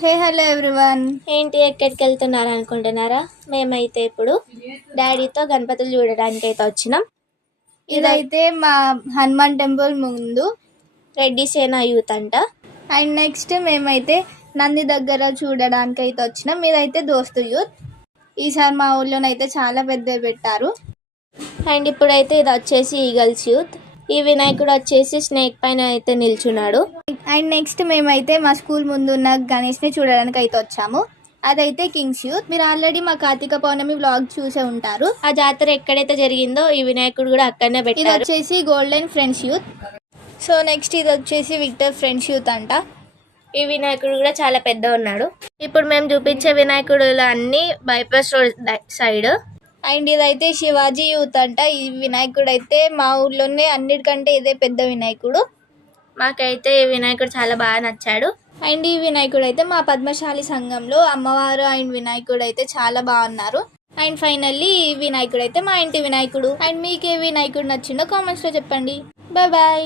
Hey hello everyone. ఏంటి ఎక్కడికి వెళ్తున్నారు అనుకుంటున్నారా? మేమైతే ఇప్పుడు డాడీతో గణపతులు చూడడానికి అయితే వచ్చినాం. ఇదైతే మా హనుమాన్ టెంపుల్ ముందు రెడ్డి సేన యూత్ అంట. అండ్ నెక్స్ట్ మేమైతే నంది దగ్గర చూడడానికి అయితే వచ్చినాం. ఇదైతే దోస్తు యూత్. ఈసారి మా ఊళ్ళోనైతే చాలా పెద్ద పెట్టారు. అండ్ ఇప్పుడైతే ఇది వచ్చేసి ఈగల్స్ యూత్. ఈ వినాయకుడు వచ్చేసి స్నేక్ పైన అయితే నిల్చున్నాడు. అండ్ నెక్స్ట్ మేమైతే మా స్కూల్ ముందు ఉన్న గణేష్ని చూడడానికి అయితే వచ్చాము. అదైతే కింగ్స్ యూత్. మీరు ఆల్రెడీ మా కార్తీక పౌర్ణమి వ్లాగ్ చూసే ఉంటారు. ఆ జాతర ఎక్కడైతే జరిగిందో ఈ వినాయకుడు కూడా అక్కడనే ఇది పెట్టారు. వచ్చేసి golden friends youth. So next ఇది వచ్చేసి విక్టర్ ఫ్రెండ్స్ యూత్ అంట. ఈ వినాయకుడు కూడా చాలా పెద్ద ఉన్నాడు. ఇప్పుడు మేము చూపించే వినాయకుడు అన్ని బైపాస్ రోడ్ సైడ్. అండ్ ఇదైతే శివాజీ యూత్ అంట. ఈ వినాయకుడు అయితే మా ఊర్లోనే అన్నిటికంటే ఇదే పెద్ద వినాయకుడు. మాకైతే ఈ వినాయకుడు చాలా బాగా నచ్చాడు. అండ్ ఈ వినాయకుడు అయితే మా పద్మశాలి సంఘంలో అమ్మవారు అండ్ వినాయకుడు అయితే చాలా బాగున్నారు. అండ్ ఫైనల్లీ ఈ వినాయకుడు అయితే మా ఇంటి వినాయకుడు. అండ్ మీకు ఏ వినాయకుడు నచ్చిందో కామెంట్స్లో చెప్పండి. Bye bye.